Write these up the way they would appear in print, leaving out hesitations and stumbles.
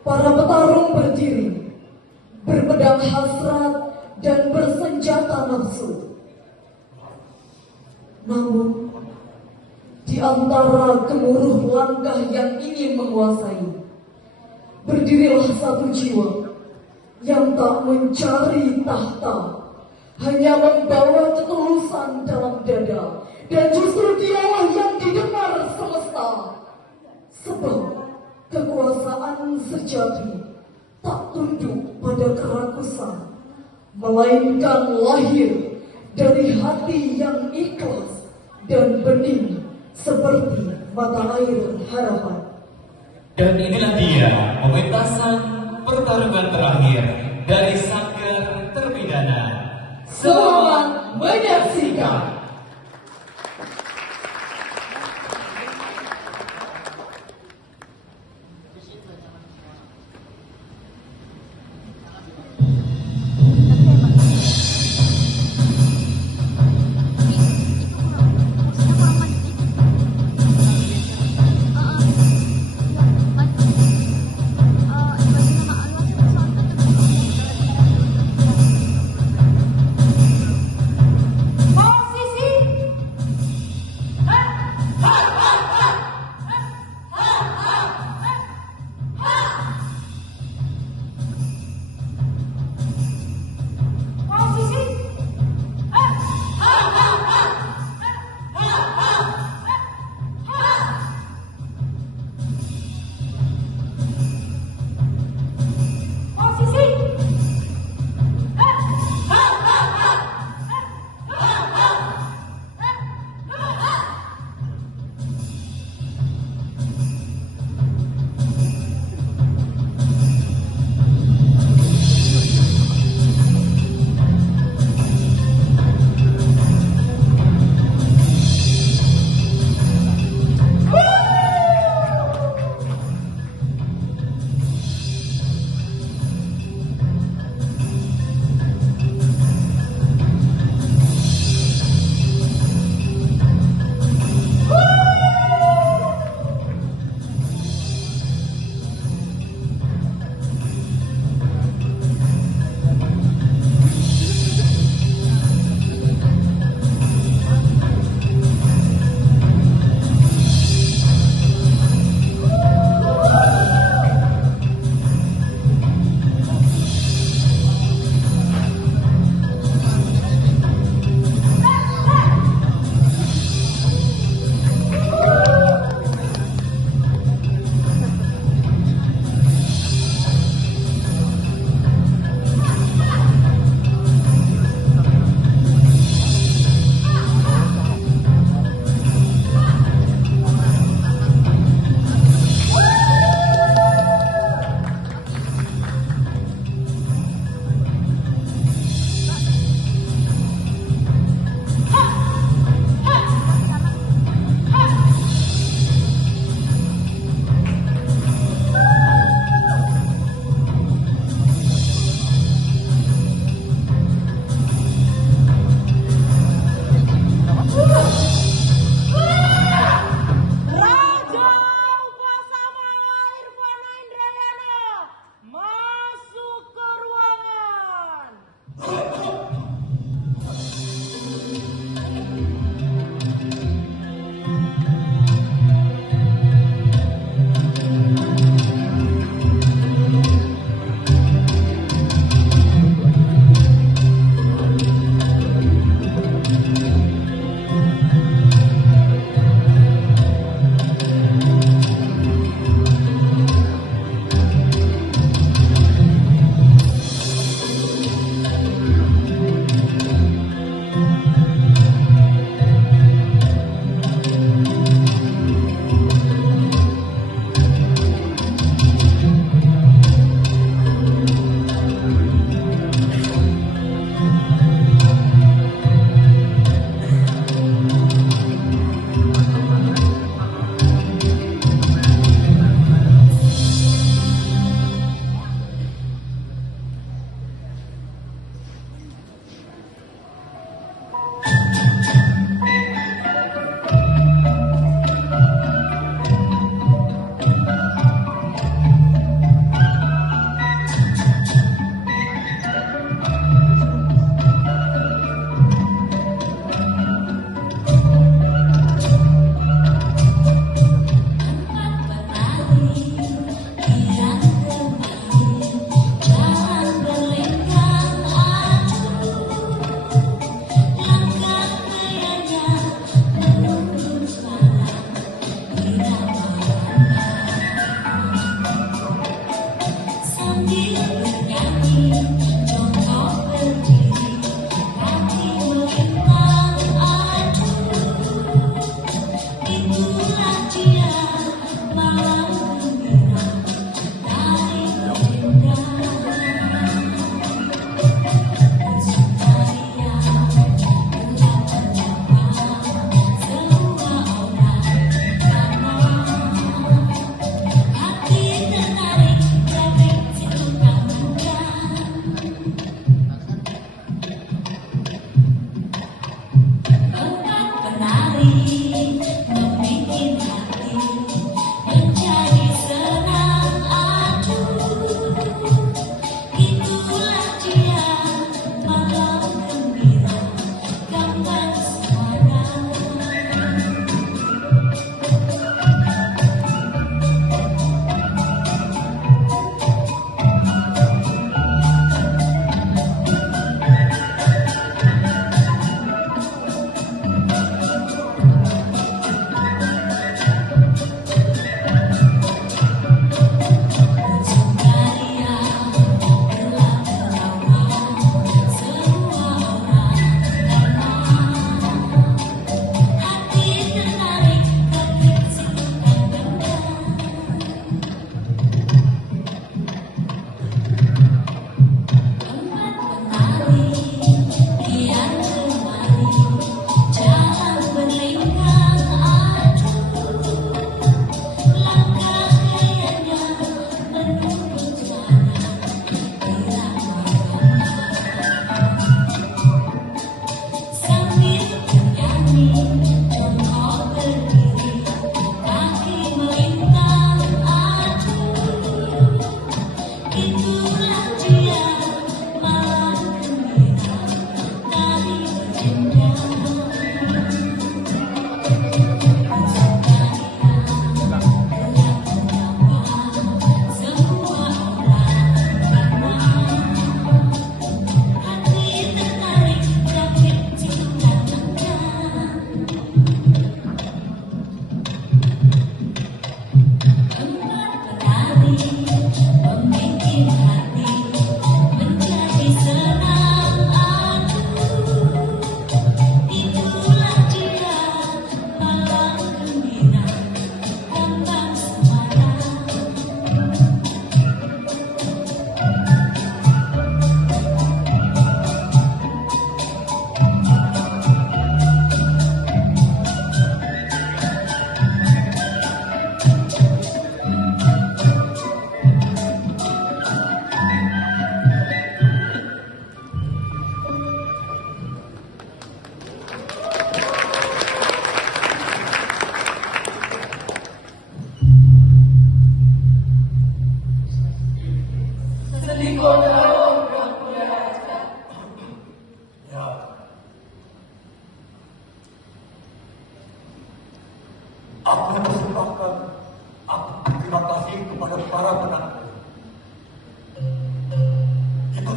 Para petarung berdiri, berpedang hasrat dan bersenjata nafsu. Namun, di antara gemuruh langkah yang ingin menguasai, berdirilah satu jiwa yang tak mencari tahta, hanya membawa ketulusan dalam dada, dan justru dialah yang didengar semesta. Sebab kekuasaan sejati tak tunduk pada kerakusan, melainkan lahir dari hati yang ikhlas dan bening seperti mata air harapan. Dan inilah dia pementasan pertarungan terakhir dari Sanggar Terpidana. Selamat menyaksikan.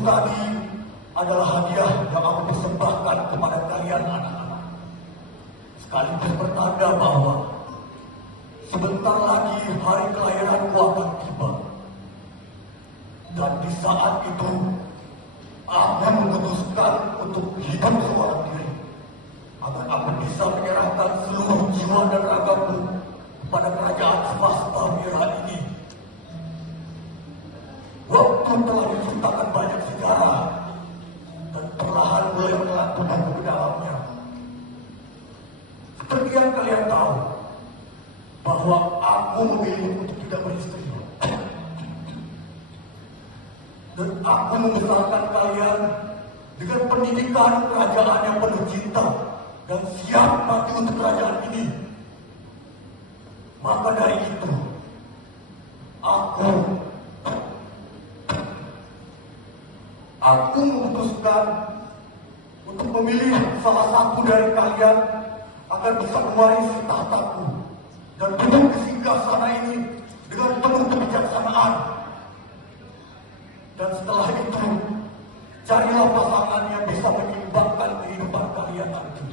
tadi adalah hadiah yang aku persembahkan kepada kalian anak-anak. Sekaligus bertanda bahwa sebentar lagi hari kelahiranku akan tiba. Dan di saat itu, aku memutuskan untuk hidup seorang diri, agar aku bisa menyerahkan seluruh jiwa dan ragaku kepada kerajaan swasta merah ini. Waktu telah diciptakan banyak sejarah, dan perlahan mulai melantunkan ke dalamnya. Seperti yang kalian tahu, bahwa aku memilih untuk tidak beristri. Dan aku membesarkan kalian dengan pendidikan kerajaan yang penuh cinta dan siap mati untuk kerajaan ini. Maka dari itu, aku memutuskan untuk memilih salah satu dari kalian agar bisa mewarisi tahtaku dan duduk di singgasana ini dengan penuh kebijaksanaan. Dan setelah itu, carilah pasangan yang bisa menyeimbangkan kehidupan kalian nanti.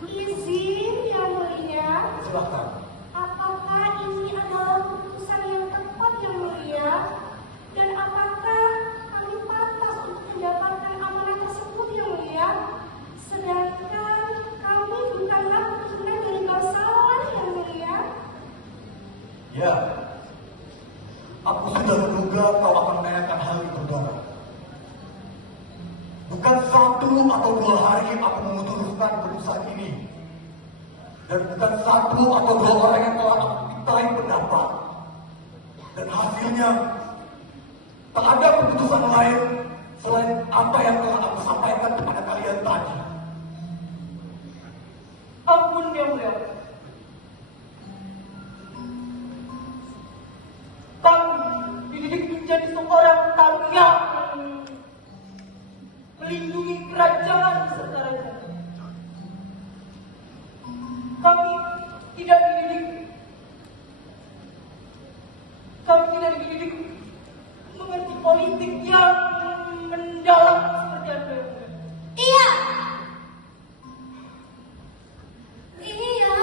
Izin yang mulia. Silakan. Apakah ini adalah keputusan yang tepat yang mulia? Dan apakah kami pantas untuk mendapatkan amanah tersebut yang mulia? Sedangkan kami bukanlah keturunan dari bangsawan yang mulia. Ya, aku sudah menduga kau akan menanyakan hal itu, Dara. Bukan 1 atau 2 hari aku memutuskan keputusan ini. Dan bukan 1 atau 2 orang yang telah aku mintai pendapat. Dan hasilnya, tak ada keputusan lain selain apa yang telah aku sampaikan kepada kalian tadi. Ampun yang mulia. Kami dididik menjadi seorang taruya melindungi kerajaan serta raja. Kami tidak dididik mengerti politik yang mendalam seperti Anda. Iya. Iya,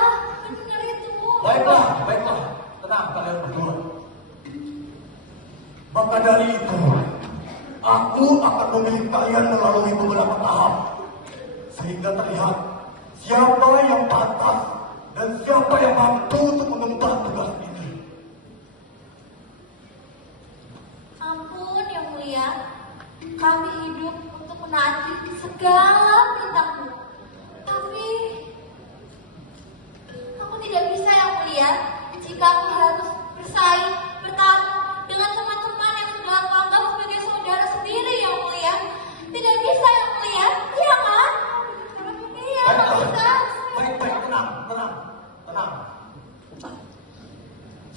benar itu. Baiklah. Tenang kalian berdua. Maka dari itu, aku akan memilih kalian melalui beberapa tahap, sehingga terlihat siapa yang pantas dan siapa yang mampu untuk mengemban tugas ini. Ampun yang mulia, kami hidup untuk menaati segala perintahmu. Tapi aku tidak bisa yang mulia jika aku harus bersaing, bertarung dengan teman-teman yang sudah aku anggap sebagai saudara sendiri yang mulia. Tidak bisa yang mulia, iya kan? Iya, nggak bisa. Baik, tenang.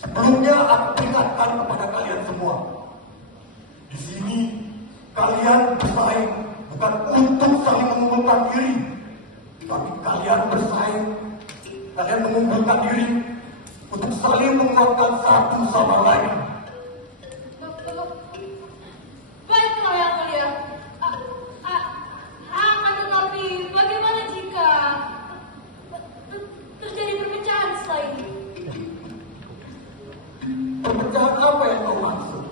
Sebelumnya aku peringatkan kepada kalian semua. Di sini kalian bersaing bukan untuk saling mengunggulkan diri, tapi kalian mengunggulkan diri untuk saling menguatkan satu sama lain. Baiklah yang mulia. Akan tetapi bagaimana jika terjadi perpecahan setelah ini? Perpecahan apa yang kau maksud?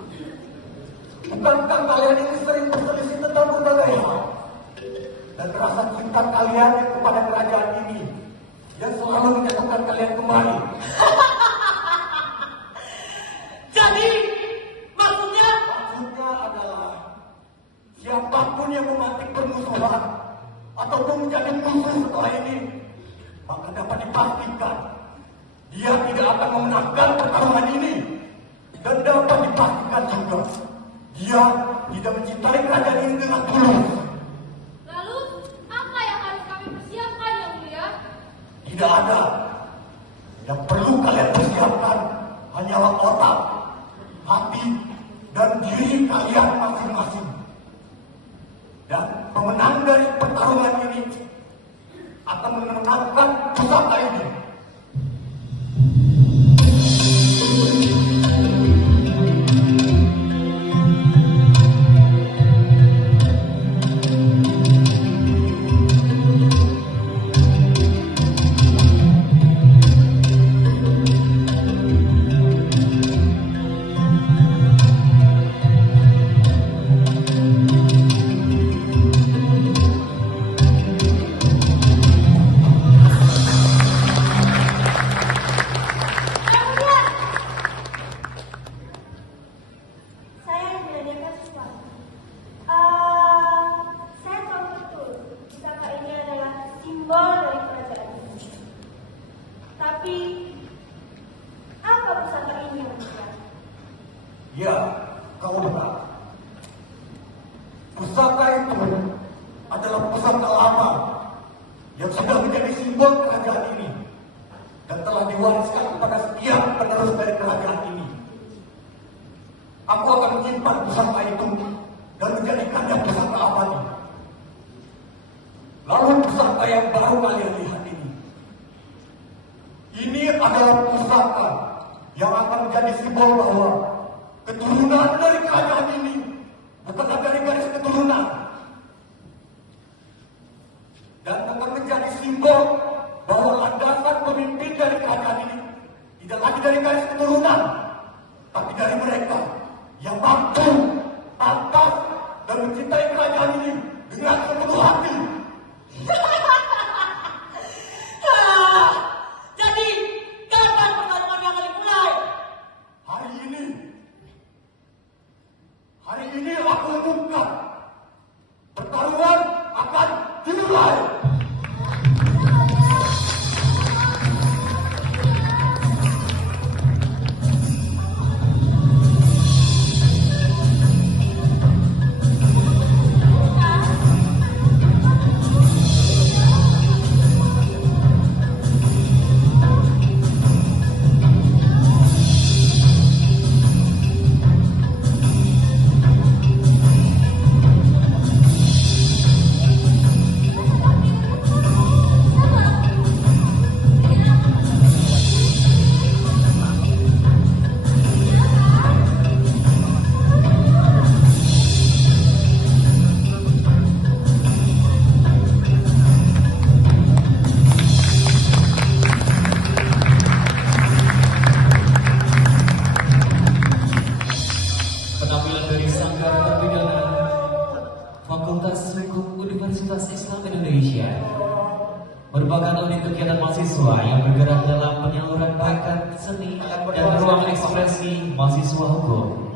Bukankah kalian ini sering berselisih tentang berbagai hal? Dan rasa cinta kalian kepada kerajaan ini yang selalu menyatukan kalian kembali. Jadi, maksudnya Adalah siapapun yang memantik permusuhan ataupun menjadi musuh setelah ini, maka dapat dipastikan dia tidak akan memenangkan pertarungan ini, dan dapat dipastikan juga dia tidak mencintai kerajaan ini dengan tulus. Lalu apa yang harus kami persiapkan yang mulia? Tidak ada. Yang perlu kalian persiapkan hanyalah otak, hati, dan diri kalian masing-masing. Dan pemenang dari pertarungan ini akan memenangkan pusaka ini. ini adalah pusaka yang akan menjadi simbol bahwa keturunan dari kerajaan ini bukanlah dari garis keturunan, dan akan menjadi simbol bahwa landasan pemimpin dari kerajaan ini tidak lagi dari garis keturunan, tapi dari mereka yang mampu, pantas, dan mencintai kerajaan ini dengan sepenuh hati. Jadi, kapan pertarungan yang akan dimulai? Hari ini aku umumkan pertarungan akan dimulai. Penampilan dari Sanggar Terpidana Fakultas Hukum Universitas Islam Indonesia merupakan unit kegiatan mahasiswa yang bergerak dalam penyaluran bakat, seni, dan ruang ekspresi mahasiswa hukum.